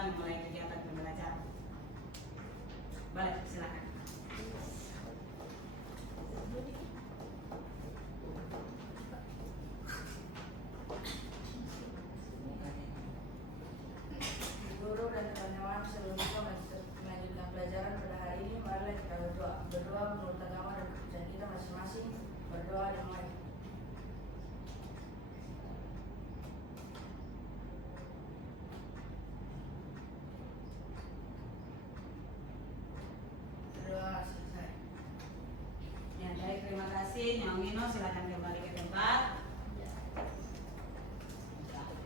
kita memulai kegiatan pembelajaran. Boleh, silakan. Guru dan kawan-kawan, sebelum kita melanjutkan pelajaran pada hari ini, marilah kita berdoa. Berdoa menurut agama dan kepercayaan kita masing-masing. Berdoa damai. Berdoa selesai. Ya, baik, terima kasih. Nyong Nino, silakan kembali ke tempat.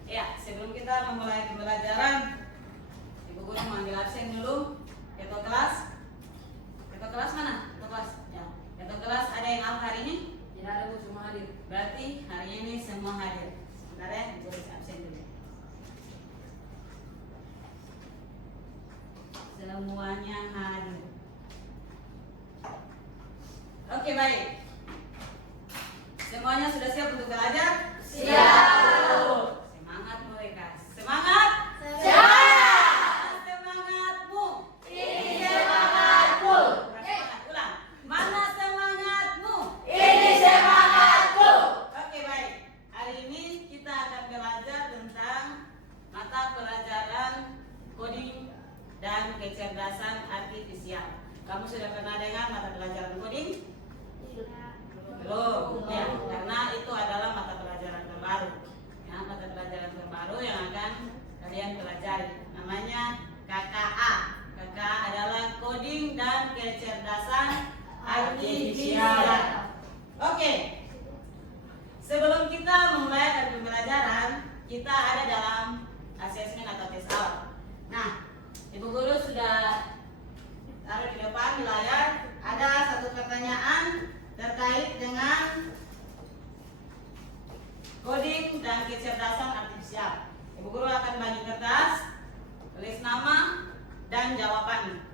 Ya, sebelum kita memulai pembelajaran, Ibu Guru mengambil absen dulu. Ketua kelas, ketua kelas mana? Ketua kelas, ya. Ketua kelas ada yang out hari ini? Tidak ada, Bu, semua hadir. Berarti hari ini semua hadir. Sebentar ya, tulis absen dulu. Semuanya hadir. Oke, baik. Semuanya sudah siap untuk belajar? Siap. Semangat mereka. Semangat? Siap. Semangatmu. Ini semangatku. Semangat. Ulang. Mana semangatmu? Ini semangatku. Oke, baik. Hari ini kita akan belajar tentang mata pelajaran coding dan kecerdasan artifisial. Kamu sudah pernah dengar mata pelajaran coding? Belum, ya, karena itu adalah mata pelajaran terbaru. Ya, mata pelajaran terbaru yang akan kalian pelajari. Namanya KKA. KKA adalah coding dan kecerdasan artifisial. Oke. Sebelum kita memulai pembelajaran, kita ada dalam asesmen atau tes awal. Nah, Ibu Guru sudah taruh di depan di layar ada satu pertanyaan terkait dengan coding dan kecerdasan artifisial. Ibu Guru akan bagi kertas, tulis nama dan jawabannya.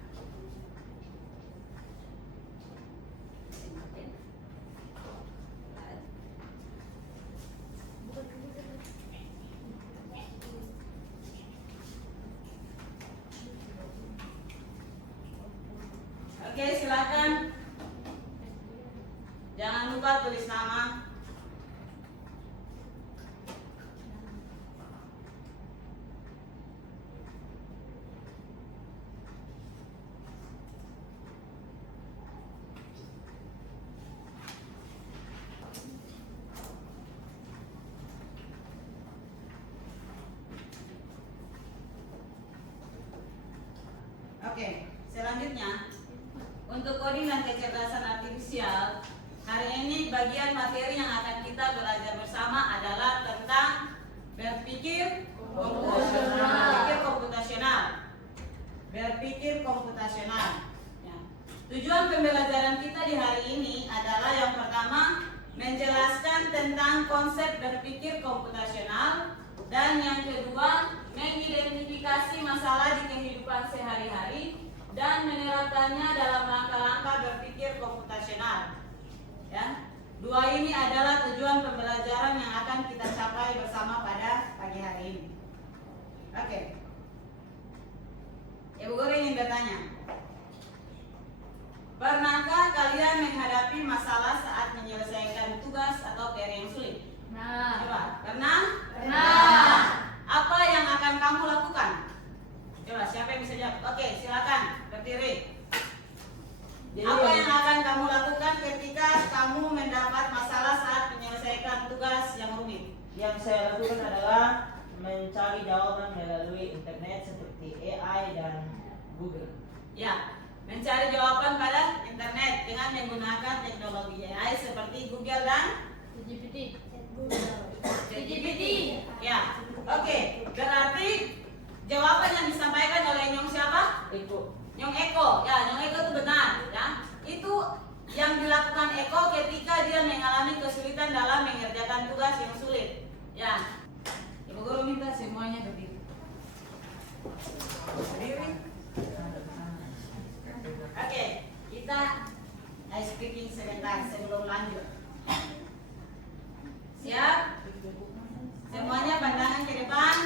Oke, silakan. Jangan lupa tulis nama. Oke, selanjutnya untuk coding dan kecerdasan artifisial, hari ini bagian materi yang akan kita belajar bersama adalah tentang berpikir komputasional. Berpikir komputasional. Ya. Tujuan pembelajaran kita di hari ini adalah yang pertama menjelaskan tentang konsep berpikir komputasional dan yang kedua mengidentifikasi masalah di kehidupan sehari-hari dan menerapkannya dalam langkah-langkah berpikir komputasional. Ya, dua ini adalah tujuan pembelajaran yang akan kita capai bersama pada pagi hari ini. Oke. Ibu Guru ingin bertanya, pernahkah kalian menghadapi masalah saat menyelesaikan tugas atau PR yang sulit? Nah. Coba, pernah? Pernah. Apa yang akan kamu lakukan? Coba, siapa yang bisa jawab? Oke, silakan, berdiri. Apa yang akan kamu lakukan ketika kamu mendapat masalah saat menyelesaikan tugas yang rumit? Yang saya lakukan adalah mencari jawaban melalui internet seperti AI dan Google. Ya, mencari jawaban pada internet dengan menggunakan teknologi AI seperti Google dan GPT. Ya, oke. Berarti jawaban yang disampaikan oleh Nyong siapa? Eko. Nyong Eko. Ya, Nyong Eko itu benar. Ya, itu yang dilakukan Eko ketika dia mengalami kesulitan dalam mengerjakan tugas yang sulit. Ya, Ibu Guru minta semuanya berdiri. Berdiri. Oke, kita ice speaking sebentar sebelum lanjut. Siap? Semuanya pandangan ke depan.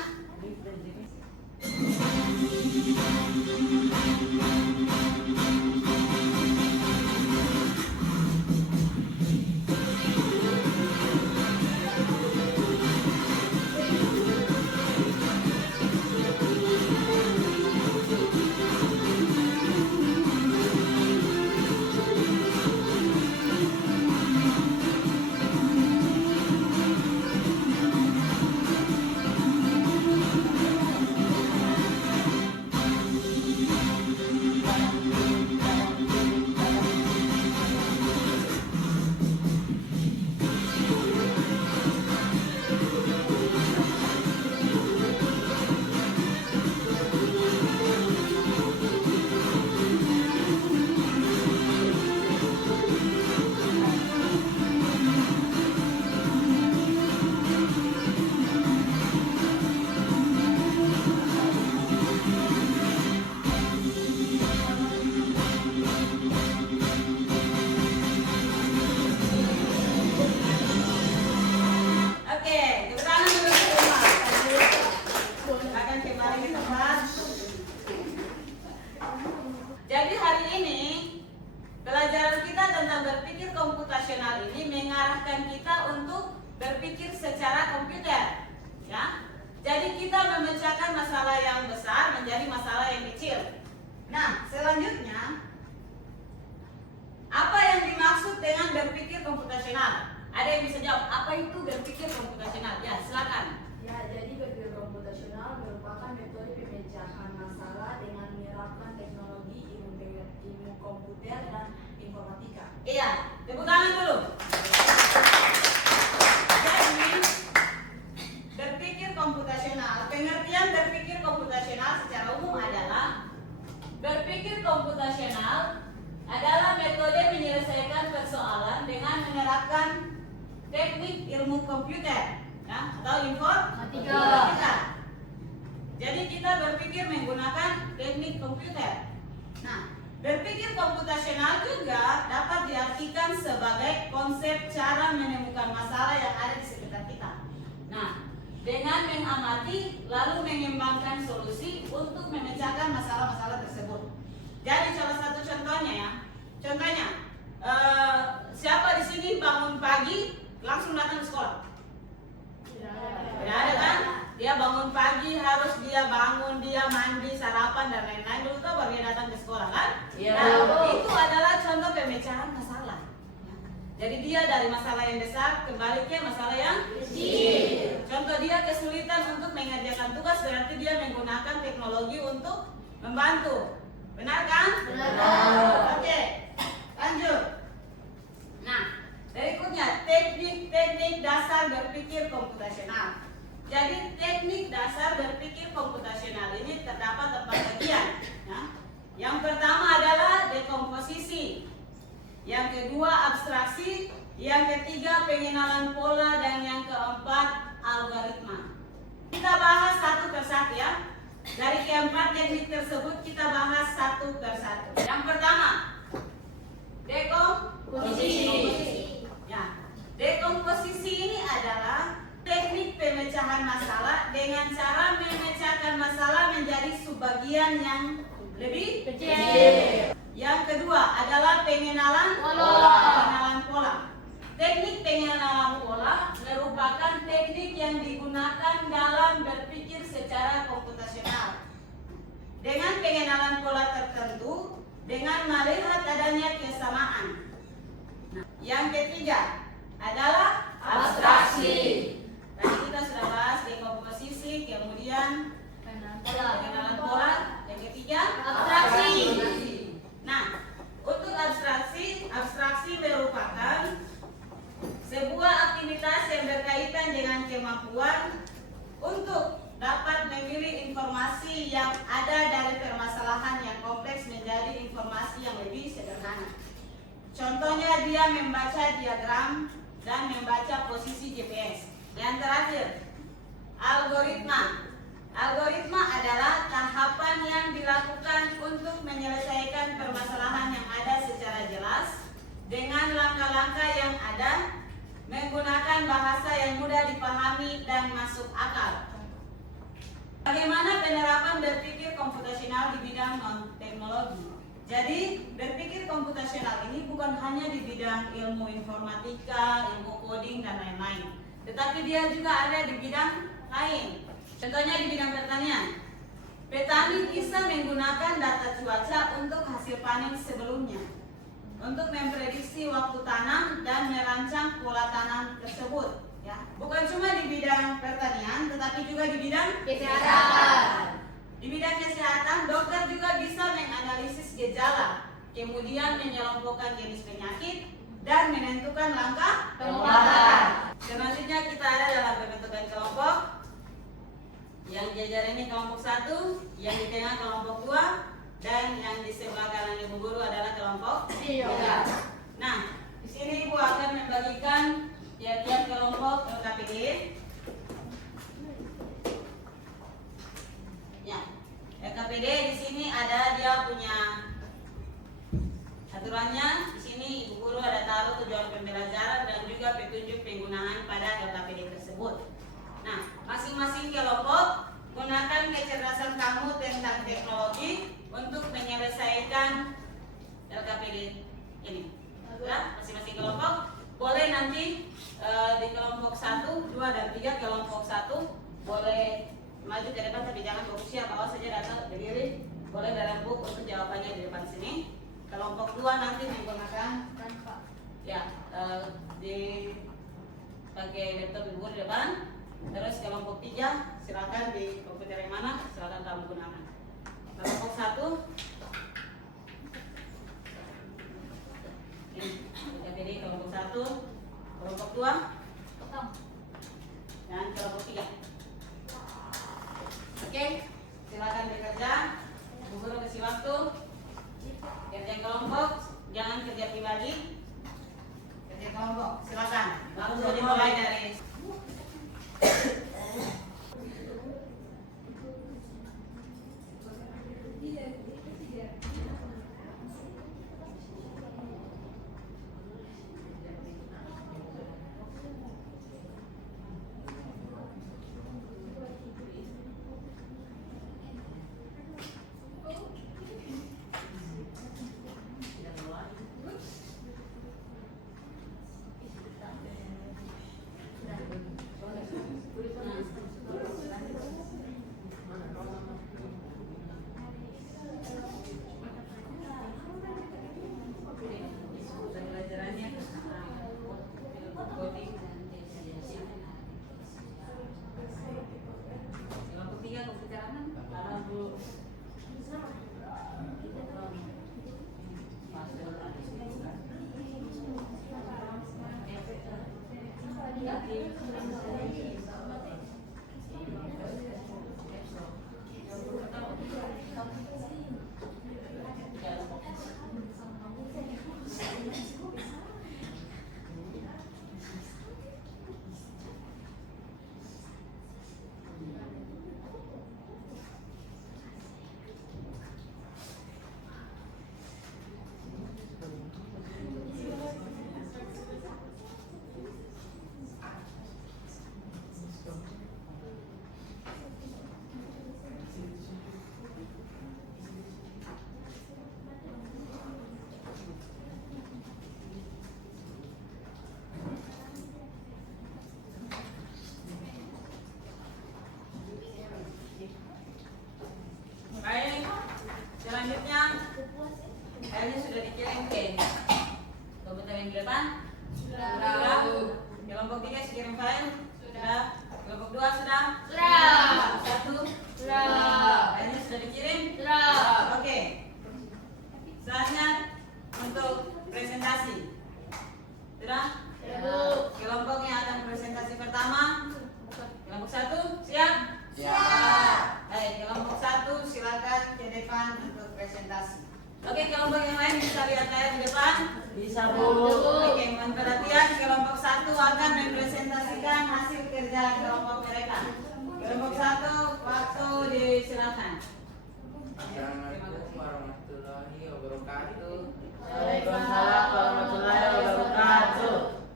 berpikir secara komputer, ya. Jadi kita memecahkan masalah yang besar menjadi masalah yang kecil. Nah, selanjutnya apa yang dimaksud dengan berpikir komputasional? Ada yang bisa jawab apa itu berpikir komputasional? Ya, silakan. Ya, jadi berpikir komputasional merupakan metode pemecahan masalah dengan menerapkan teknologi ilmu komputer dan informatika. Iya, tepuk tangan dulu. Jadi, berpikir komputasional, pengertian berpikir komputasional secara umum adalah berpikir komputasional adalah metode menyelesaikan persoalan dengan menerapkan teknik ilmu komputer, ya, atau informatika. Jadi kita berpikir menggunakan teknik komputer. Nah, berpikir komputasional juga dapat diartikan sebagai konsep cara menemukan masalah yang ada di sekitar kita. Nah, dengan mengamati lalu mengembangkan solusi untuk memecahkan masalah-masalah tersebut. Jadi salah satu contohnya ya, siapa di sini bangun pagi langsung datang ke sekolah? Tidak ada kan? Dia bangun pagi harus dia bangun, dia mandi, sarapan dan lain-lain dulu tuh baru dia datang ke sekolah kan? Iya. Nah, itu adalah contoh pemecahan masalah. Jadi dia dari masalah yang besar kembali ke masalah yang kecil. Contoh dia kesulitan untuk mengerjakan tugas berarti dia menggunakan teknologi untuk membantu. Benar kan? Benar. Oke, lanjut. Nah, berikutnya teknik dasar berpikir komputasional. Jadi teknik dasar berpikir komputasional ini terdapat 4 bagian. Ya. Yang pertama adalah dekomposisi, yang kedua abstraksi, yang ketiga pengenalan pola, dan yang keempat algoritma. Kita bahas satu persatu ya. Dari keempat teknik tersebut kita bahas satu persatu. Yang pertama, dekomposisi. Ya, dekomposisi ini adalah teknik pemecahan masalah dengan cara memecahkan masalah menjadi subbagian yang lebih Kecil. Yang kedua adalah pengenalan pola. Teknik pengenalan pola merupakan teknik yang digunakan dalam berpikir secara komputasional. Dengan pengenalan pola tertentu, dengan melihat adanya kesamaan. Nah, yang ketiga adalah abstraksi. Tadi kita sudah bahas dekomposisi, kemudian pengenalan pola. Yang ketiga Abstraksi. Nah, untuk abstraksi merupakan sebuah aktivitas yang berkaitan dengan kemampuan untuk dapat memilih informasi yang ada dari permasalahan yang kompleks menjadi informasi yang lebih sederhana. Contohnya dia membaca diagram dan membaca posisi GPS. Yang terakhir, algoritma. Algoritma adalah tahapan yang dilakukan untuk menyelesaikan permasalahan yang ada secara jelas dengan langkah-langkah yang ada, menggunakan bahasa yang mudah dipahami dan masuk akal. Bagaimana penerapan berpikir komputasional di bidang non-teknologi? Jadi, berpikir komputasional ini bukan hanya di bidang ilmu informatika, ilmu coding, dan lain-lain, tetapi dia juga ada di bidang lain. Contohnya di bidang pertanian. Petani bisa menggunakan data cuaca untuk hasil panen sebelumnya, untuk memprediksi waktu tanam dan merancang pola tanam tersebut. Ya, bukan cuma di bidang pertanian, tetapi juga di bidang Kesehatan. Di bidang kesehatan, dokter juga bisa menganalisis gejala, kemudian menyelompokkan jenis penyakit dan menentukan langkah Pengobatan. Selanjutnya kita ada dalam pembentukan kelompok. Yang jajar ini kelompok 1, yang di tengah kelompok 2, dan yang di sebelah kanan Ibu Guru adalah kelompok 3. Nah, di sini Ibu akan membagikan tiap-tiap kelompok LKPD. Ya, LKPD di sini ada dia punya aturannya. Di sini Ibu Guru ada taruh tujuan pembelajaran dan juga petunjuk penggunaan pada LKPD tersebut. Nah, masing-masing kelompok gunakan kecerdasan kamu tentang teknologi untuk menyelesaikan LKPD ini. Ya, masing-masing kelompok boleh nanti di kelompok 1, 2, dan 3. Kelompok 1 boleh maju ke depan tapi jangan berusia, bawa saja data berdiri. Boleh berembuk untuk jawabannya di depan sini. Kelompok 2 nanti menggunakan ya pakai laptop ibu di depan. Terus kelompok 3 silakan di komputer yang mana silakan kamu gunakan. Kelompok 1 ini jadi kelompok 1, kelompok 2 dan kelompok 3. Oke, silakan bekerja. Bu Guru kasih waktu. Kerja kelompok, jangan kerja pribadi. Kerja kelompok, silakan. Langsung dimulai dari pembelajarannya. Kelompok 3 komputer aman. Baik, selanjutnya filenya sudah dikirim ke komputer yang di depan. Sudah. Kelompok 3 kirim file. Sudah. Kelompok 2 sudah. Kelompok 1 filenya sudah dikirim. Oke. Saatnya untuk presentasi. Sudah. Kelompok yang akan presentasi pertama. Kelompok 1 siap? Baik, kelompok 1 silakan ke depan untuk presentasi. Oke, kelompok yang lain bisa lihat layar di depan. Bisa, Bu. Oke, mohon perhatian. Kelompok 1 akan mempresentasikan hasil kerja kelompok mereka. Kelompok 1 waktu disilakan. Assalamualaikum warahmatullahi wabarakatuh. Waalaikumsalam warahmatullahi wabarakatuh.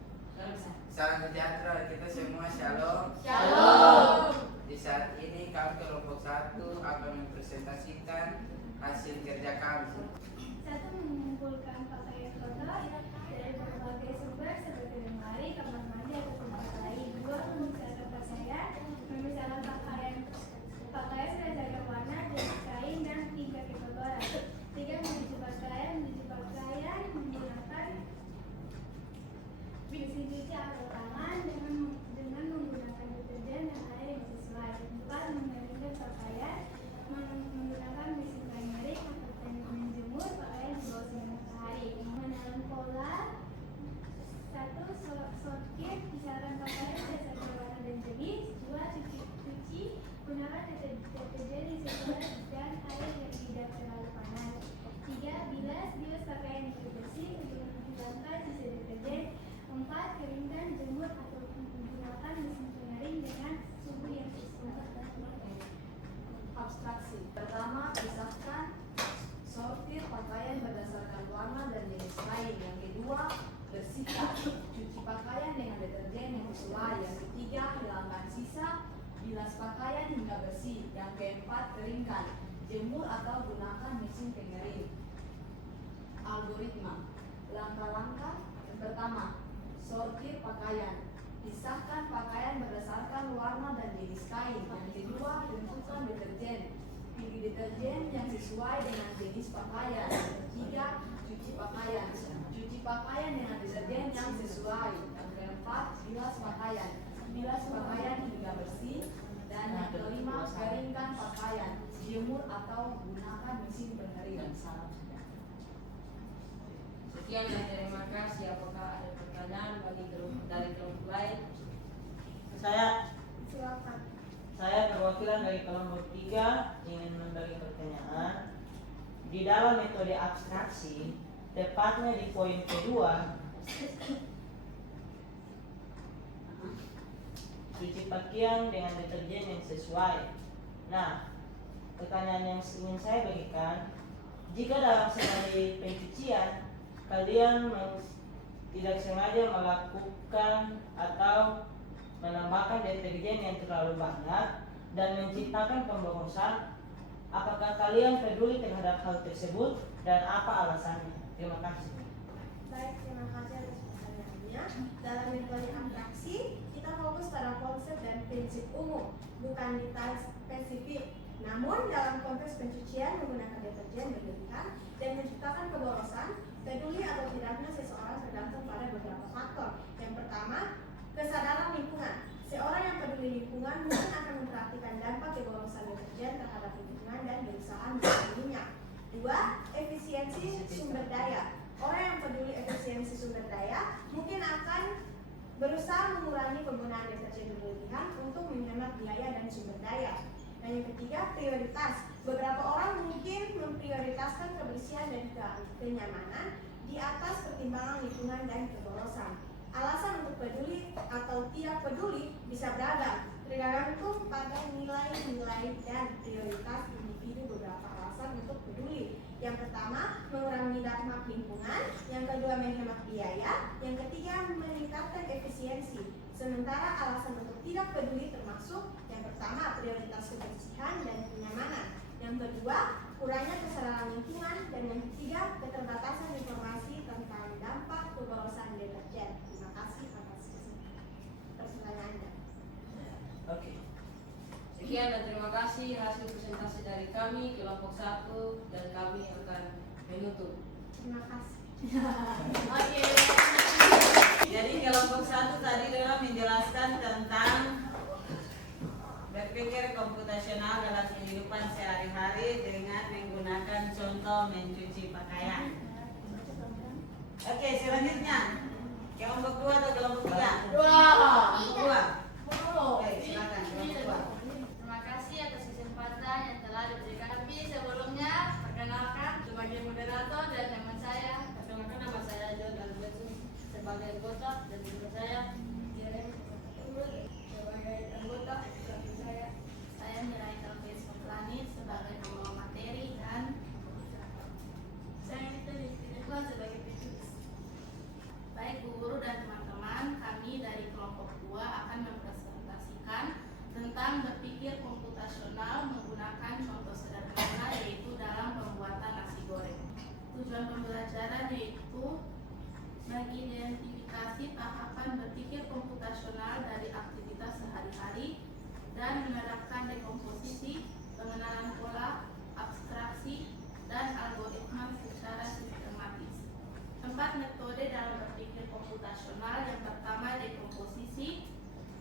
Salam sejahtera kita semua, shalom. Di saat ini kami kelompok 1 akan mempresentasikan hasil kerja kami. 1. Mengumpulkan pakaian kotor dari berbagai sumber seperti lemari, kamar mandi atau tempat lain. 2. Memisahkan pakaian berdasarkan warna, jenis kain dan tingkat kekotoran. 3. Mencuci pakaian menggunakan mesin cuci atau tangan dengan menggunakan deterjen dan air yang sesuai. 4. Mengeringkan pakaian menggunakan mesin pengering atau menjemur pakaian di bawah sinar matahari. Menanam pola 1. Sortir, pisahkan pakaian berdasarkan warna dan jenis. 2. Cuci, gunakan deterjen sesuai dan air yang tidak terlalu panas. 3. Bilas pakaian yang bersih untuk menghilangkan sisa deterjen. 4. Keringkan, jemur atau menggunakan mesin pengering dengan suhu yang sesuai. Abstraksi. Pertama, pisahkan sortir pakaian berdasarkan warna dan jenis kain. Yang kedua, bersihkan, cuci pakaian dengan deterjen yang sesuai. Yang ketiga, hilangkan sisa, bilas pakaian hingga bersih. Yang keempat, keringkan, jemur atau gunakan mesin pengering. Algoritma. Langkah-langkah. Yang pertama, sortir pakaian. Pisahkan pakaian berdasarkan warna dan jenis kain. Yang kedua, tentukan deterjen. Pilih deterjen yang sesuai dengan jenis pakaian. Yang ketiga, cuci pakaian. Cuci pakaian dengan deterjen yang sesuai. Yang keempat, bilas pakaian. Bilas pakaian hingga bersih. Dan yang kelima, keringkan pakaian. Jemur atau gunakan mesin pengering. Sekian dan terima kasih. Apakah ada pertanyaan dari kelompok lain? Silakan. Saya perwakilan dari kelompok 3 ingin memberi pertanyaan. Di dalam metode abstraksi, tepatnya di poin kedua, cuci pakaian dengan deterjen yang sesuai. Nah, pertanyaan yang ingin saya berikan, jika dalam sekali pencucian kalian tidak sengaja melakukan atau menambahkan deterjen yang terlalu banyak dan menciptakan pemborosan, apakah kalian peduli terhadap hal tersebut dan apa alasannya? Terima kasih. Baik, terima kasih atas pertanyaannya. Dalam metode abstraksi, kita fokus pada konsep dan prinsip umum, bukan detail spesifik. Namun, dalam konteks pencucian menggunakan deterjen berlebihan dan menciptakan pemborosan, peduli atau tidaknya seseorang tergantung pada beberapa faktor. Yang pertama, kesadaran lingkungan. Seorang yang peduli lingkungan mungkin akan memperhatikan dampak pemborosan deterjen terhadap lingkungan dan berusaha menguranginya. 2. Efisiensi sumber daya. Orang yang peduli efisiensi sumber daya mungkin akan berusaha mengurangi penggunaan deterjen berlebihan untuk menghemat biaya dan sumber daya. Dan yang ketiga, prioritas. Beberapa orang mungkin memprioritaskan kebersihan dan kenyamanan di atas pertimbangan lingkungan dan pemborosan. Alasan untuk peduli atau tidak peduli bisa beragam, tergantung pada nilai-nilai dan prioritas individu. Beberapa alasan untuk peduli. Yang pertama, mengurangi dampak lingkungan. Yang kedua, menghemat biaya. Yang ketiga, meningkatkan efisiensi. Sementara alasan untuk tidak peduli termasuk yang pertama, prioritas kebersihan dan kenyamanan. Yang kedua, kurangnya kesadaran lingkungan. Dan yang ketiga, keterbatasan informasi tentang dampak pemborosan deterjen. Terima kasih atas pertanyaannya. Oke. Sekian dan terima kasih hasil presentasi dari kami kelompok 1 dan kami akan menutup. Terima kasih. Oke. Jadi kelompok 1 tadi adalah menjelaskan tentang berpikir komputasional dalam kehidupan sehari-hari dengan menggunakan contoh mencuci pakaian. Oke, selanjutnya kelompok 2 atau kelompok 3? Kelompok 2. Oke, silakan kelompok 2. Terima kasih atas kesempatan yang telah diberikan. Tapi sebelumnya perkenalkan sebagai moderator dan teman saya. Perkenalkan nama saya John Albertus sebagai anggota dan teman saya Jeremy sebagai anggota dan saya Mirai Talbes Soplani sebagai pembawa materi dan saya Telitwa sebagai penulis. Baik Bu Guru dan teman-teman, kami dari kelompok 2 akan mempresentasikan tentang berpikir komputasional menggunakan contoh sederhana yaitu dalam pembuatan nasi goreng. Tujuan pembelajaran yaitu mengidentifikasi tahapan berpikir komputasional dari aktivitas sehari-hari dan menerapkan dekomposisi, pengenalan pola, abstraksi, dan algoritma secara sistematis. 4 metode dalam berpikir komputasional. Yang pertama, dekomposisi,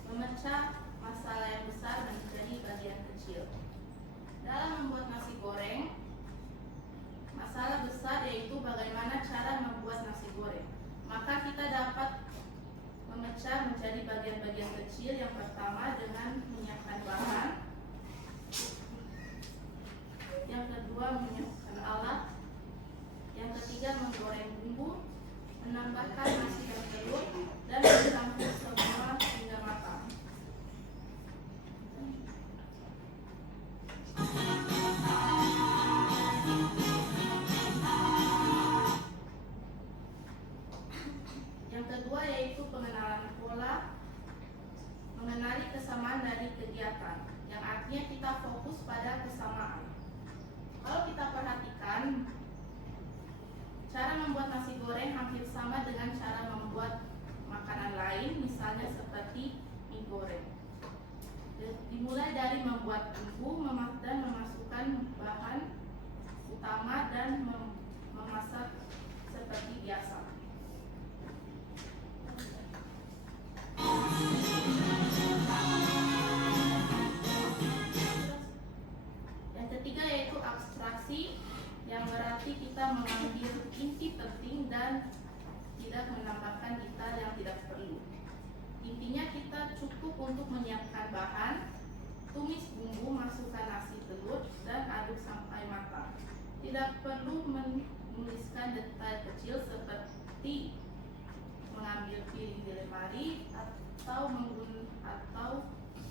memecah masalah yang besar menjadi bagian kecil. Dalam membuat nasi goreng, masalah besar yaitu bagaimana cara membuat nasi goreng. Maka kita dapat memecah menjadi bagian-bagian kecil. Yang pertama dengan menyiapkan bahan, yang kedua menyiapkan alat, yang ketiga menggoreng bumbu, menambahkan nasi dan telur, dan mencampur semua hingga matang. Yang kedua yaitu pengenalan pola, mengenali kesamaan dari kegiatan, yang artinya kita fokus pada kesamaan. Kalau kita perhatikan, cara membuat nasi goreng hampir sama dengan cara membuat makanan lain, misalnya dengan bahan utama dan memasak seperti biasa. Yang ketiga yaitu abstraksi, yang berarti kita mengambil inti penting dan tidak menambahkan detail yang tidak perlu. Intinya kita cukup untuk menyiapkan bahan, tumis bumbu, masukkan nasi telur, dan aduk sampai matang. Tidak perlu menuliskan detail kecil seperti mengambil piring di lemari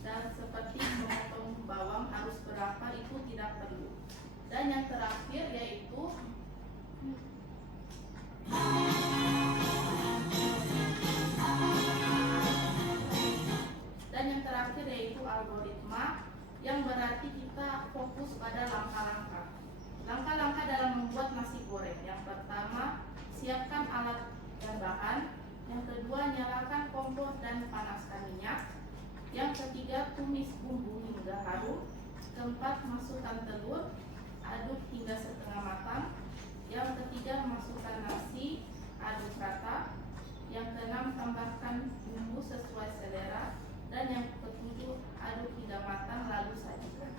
dan seperti memotong bawang harus berapa, itu tidak perlu. Dan yang terakhir yaitu algoritma, yang berarti kita fokus pada langkah-langkah. Langkah-langkah dalam membuat nasi goreng. Yang pertama, siapkan alat dan bahan. Yang kedua, nyalakan kompor dan panaskan minyak. Yang ketiga, tumis bumbu hingga harum. Keempat, masukkan telur, aduk hingga setengah matang. Yang ketiga, masukkan nasi, aduk rata. Yang keenam, tambahkan bumbu sesuai selera. Dan yang ketujuh, aduk hingga matang lalu sajikan.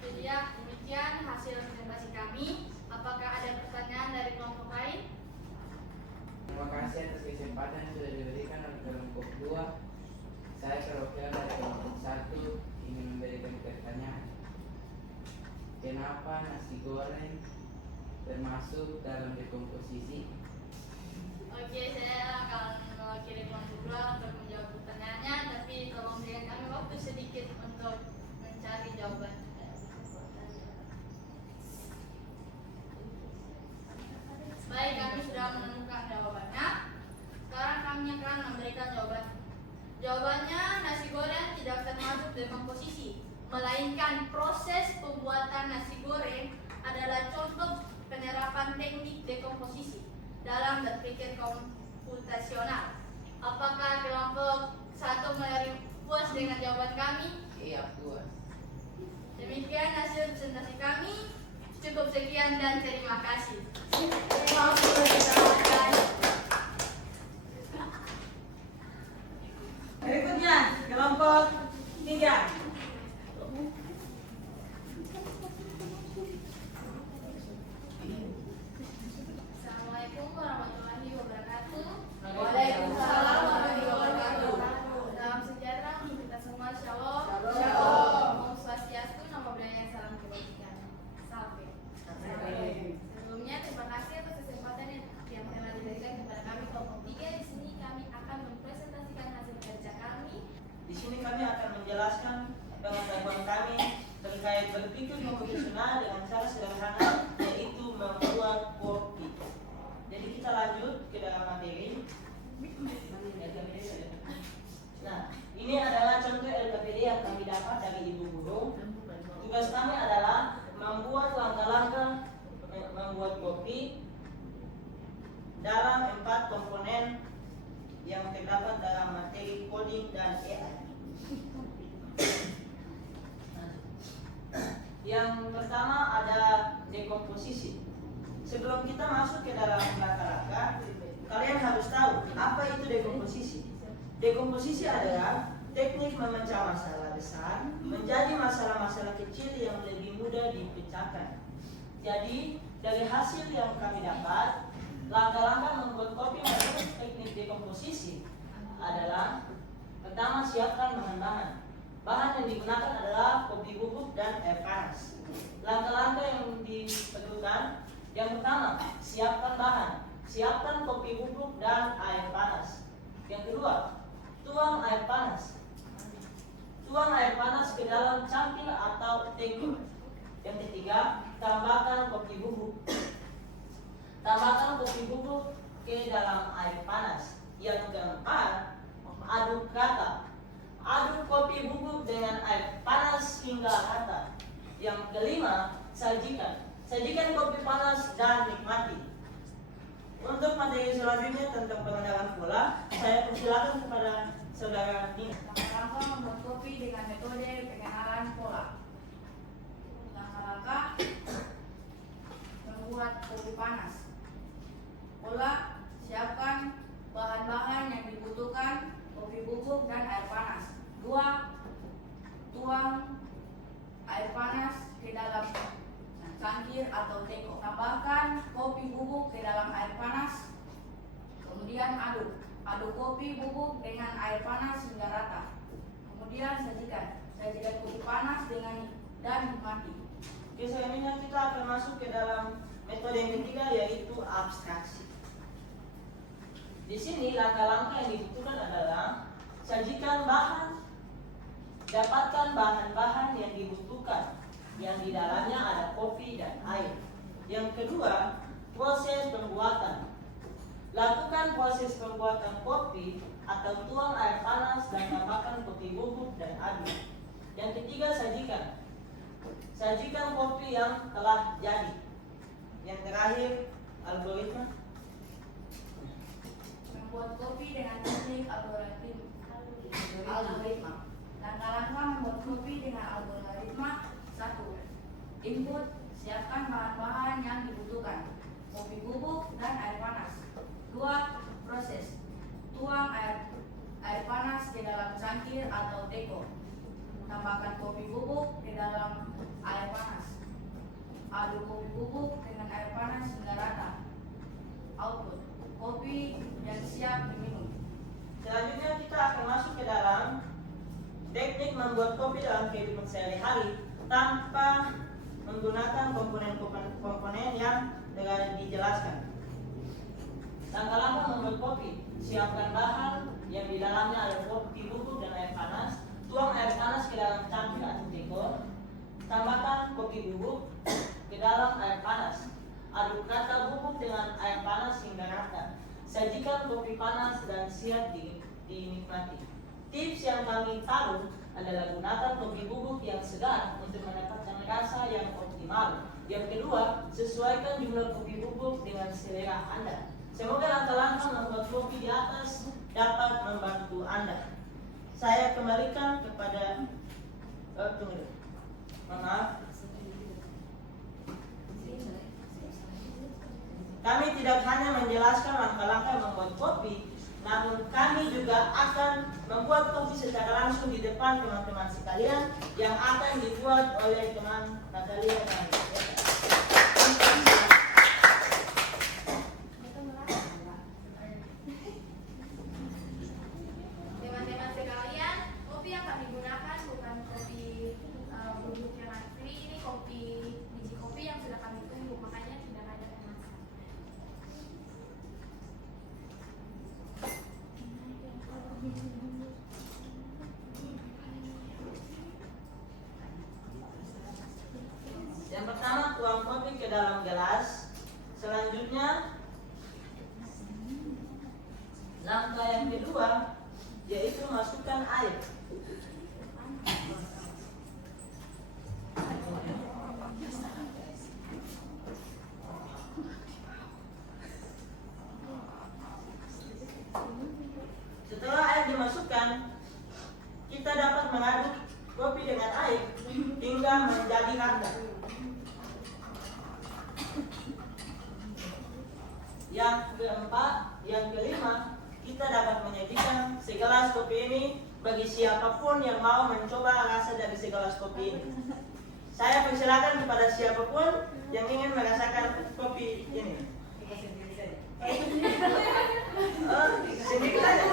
Jadi ya, demikian hasil presentasi kami. Apakah ada pertanyaan dari kelompok lain? Terima kasih atas kesempatan yang sudah diberikan oleh kelompok 2. Saya perwakilan dari kelompok 1 ingin memberikan pertanyaan. Kenapa nasi goreng termasuk dalam dekomposisi? Oke, saya akan mewakili kelompok 2 untuk menjawab pertanyaannya, tapi tolong berikan kami waktu sedikit untuk mencari jawaban. Baik, kami sudah menemukan jawabannya. Sekarang kami akan memberikan jawaban. Jawabannya, nasi goreng tidak termasuk dekomposisi, melainkan proses pembuatan nasi goreng adalah contoh penerapan teknik dekomposisi dalam berpikir komputasional. Apakah kelompok 1 puas dengan jawaban kami? Iya, puas. Demikian hasil presentasi kami. Cukup sekian dan terima kasih. Berikutnya kelompok 3. Assalamualaikum warahmatullahi wabarakatuh. Waalaikumsalam warahmatullahi wabarakatuh. Salam sejahtera untuk kita semua. Shalom. Om Swastiastu, nama budaya, salam kebajikan. Salam. Sebelumnya terima kasih atas kesempatan yang telah diberikan kepada kami kelompok 3. Di sini kami akan mempresentasikan hasil kerja kami. Di sini kami akan menjelaskan pengetahuan kami terkait berpikir komputasional dengan cara sederhana, yaitu membuat kopi. Jadi kita lanjut ke dalam materi. Nah, ini adalah contoh LKPD yang kami dapat dari Ibu Guru. Tugas kami adalah membuat langkah-langkah membuat kopi dalam 4 komponen yang terdapat dalam materi coding dan AI. Yang pertama ada dekomposisi. Sebelum kita masuk ke dalam langkah-langkah, kalian harus tahu apa itu dekomposisi. Dekomposisi adalah teknik memecah masalah besar menjadi masalah-masalah kecil yang lebih mudah dipecahkan. Jadi, dari hasil yang kami dapat, langkah-langkah membuat kopi menurut teknik dekomposisi adalah: pertama, siapkan bahan-bahan. Bahan yang digunakan adalah kopi bubuk dan air panas. Langkah-langkah yang diperlukan: yang pertama, siapkan bahan. Siapkan kopi bubuk dan air panas. Yang kedua, tuang air panas. Tuang air panas ke dalam cangkir atau teko. Yang ketiga, tambahkan kopi bubuk. Tambahkan kopi bubuk ke dalam air panas. Yang keempat, aduk rata. Aduk kopi bubuk dengan air panas hingga rata. Yang kelima, sajikan. Sajikan kopi panas dan nikmati. Untuk materi selanjutnya tentang pengenalan pola, saya persilakan kepada saudara Nina. Langkah-langkah membuat kopi dengan metode pengenalan pola. Langkah-langkah membuat kopi panas. Pola: siapkan bahan-bahan yang dibutuhkan, kopi bubuk dan air panas. 2. Tuang air panas ke dalam cangkir atau teko. Tambahkan kopi bubuk ke dalam air panas. Kemudian aduk. Aduk kopi bubuk dengan air panas hingga rata. Kemudian sajikan. Sajikan kopi panas dan nikmati. Oke, selanjutnya kita akan masuk ke dalam metode yang ketiga, yaitu abstraksi. Di sini langkah-langkah yang dibutuhkan adalah sajikan bahan, dapatkan bahan-bahan yang dibutuhkan, yang di dalamnya ada kopi dan air. Yang kedua, proses pembuatan. Lakukan proses pembuatan kopi atau tuang air panas dan tambahkan kopi bubuk dan aduk. Yang ketiga, sajikan. Sajikan kopi yang telah jadi. Yang terakhir, algoritma. Membuat kopi dengan teknik algoritma. Langkah-langkah membuat kopi dengan algoritma. 1. Input: siapkan bahan-bahan yang dibutuhkan, kopi bubuk dan air panas. 2. Proses: tuang air panas ke dalam cangkir atau teko. Tambahkan kopi bubuk ke dalam air panas. Aduk kopi bubuk dengan air panas hingga rata. Output: kopi yang siap diminum. Selanjutnya kita akan masuk ke dalam teknik membuat kopi dalam kehidupan sehari-hari tanpa menggunakan komponen-komponen yang telah dijelaskan. Langkah-langkah membuat kopi: siapkan bahan yang di dalamnya ada kopi bubuk dan air panas. Tuang air panas ke dalam cangkir atau teko. Tambahkan kopi bubuk ke dalam air panas. Aduk rata bubuk dengan air panas hingga rata. Sajikan kopi panas dan siap dinikmati. Tips yang kami taruh adalah gunakan kopi bubuk yang segar untuk mendapatkan rasa yang optimal. Yang kedua, sesuaikan jumlah kopi bubuk dengan selera Anda. Semoga langkah-langkah membuat kopi di atas dapat membantu Anda. Saya kembalikan kepada Kami tidak hanya menjelaskan langkah-langkah membuat kopi, namun kami juga akan membuat kopi secara langsung di depan teman-teman sekalian yang akan dibuat oleh teman Natalia dan Teman-teman sekalian, kopi yang kami gunakan bukan kopi bubuk yang asli, ini biji kopi yang sudah kami tunggu, makanya tidak ada kemasan. yang pertama, tuang kopi ke dalam gelas. Selanjutnya, langkah yang kedua yaitu masukkan air. Setelah air dimasukkan, kita dapat mengaduk kopi dengan air hingga menjadi rata. Yang keempat, yang kelima, kita dapat menyajikan segelas kopi ini bagi siapapun yang mau mencoba rasa dari segelas kopi ini. Saya persilakan kepada siapapun yang ingin merasakan kopi ini. Sedikit aja.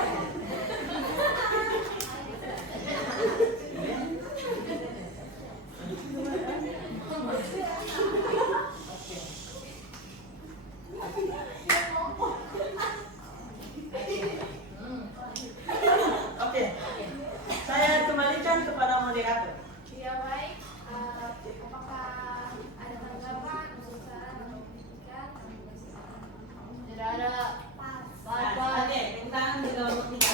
Oke, saya kembalikan kepada moderator. Ya baik, apakah ada tanggapan untuk saran atau kritikan? Tidak ada. Oke, tentang 3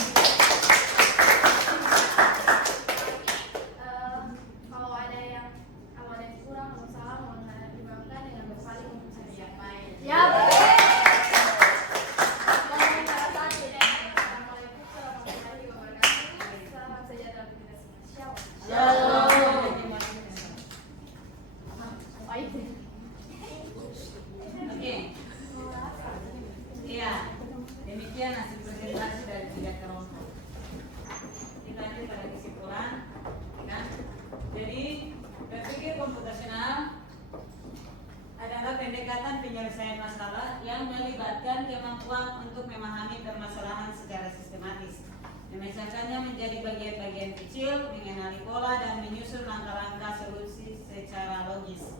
pendekatan penyelesaian masalah yang melibatkan kemampuan untuk memahami permasalahan secara sistematis, memecahkannya menjadi bagian-bagian kecil, mengenali pola dan menyusun langkah-langkah solusi secara logis.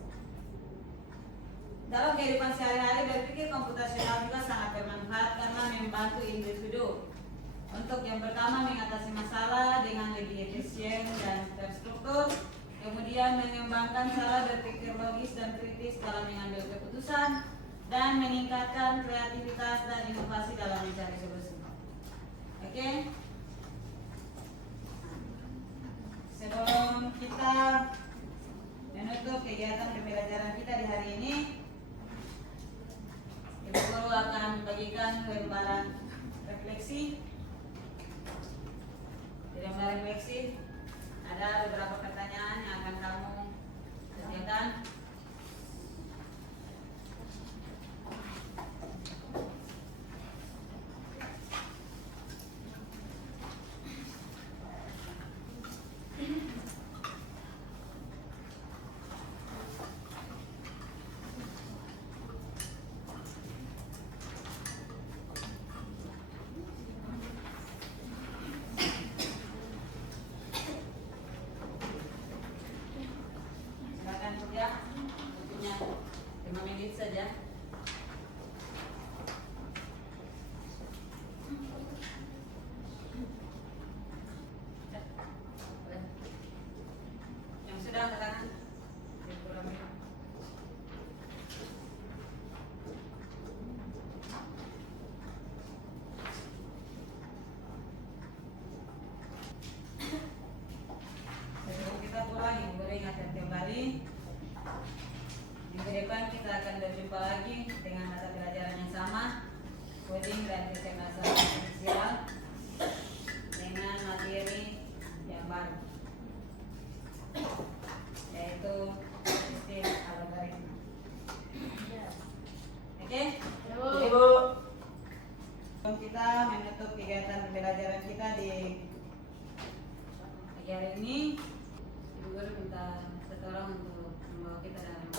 Dalam kehidupan sehari-hari, berpikir komputasional juga sangat bermanfaat karena membantu individu untuk yang pertama mengatasi masalah dengan lebih efisien dan terstruktur, kemudian mengembangkan cara berpikir logis dan kritis dalam mengambil keputusan, dan meningkatkan kreativitas dan inovasi dalam mencari solusi. Oke? Sebelum kita menutup kegiatan pembelajaran kita di hari ini, Ibu Guru akan membagikan lembaran refleksi. Di lembaran refleksi ada beberapa pertanyaan yang akan kamu kerjakan. Silakan kerja, waktunya 5 menit saja. Yang sudah angkat tangan. Sebelum kita pulang, Ibu Guru ingatkan kembali, minggu depan kita akan berjumpa lagi dengan mata pelajaran yang sama, coding dan kecerdasan artifisial, dengan materi yang baru, yaitu sistem algoritma. Oke? Ibu. Sebelum kita menutup kegiatan pembelajaran kita di pagi hari ini, Ibu Guru minta tolong untuk membawa kita dalam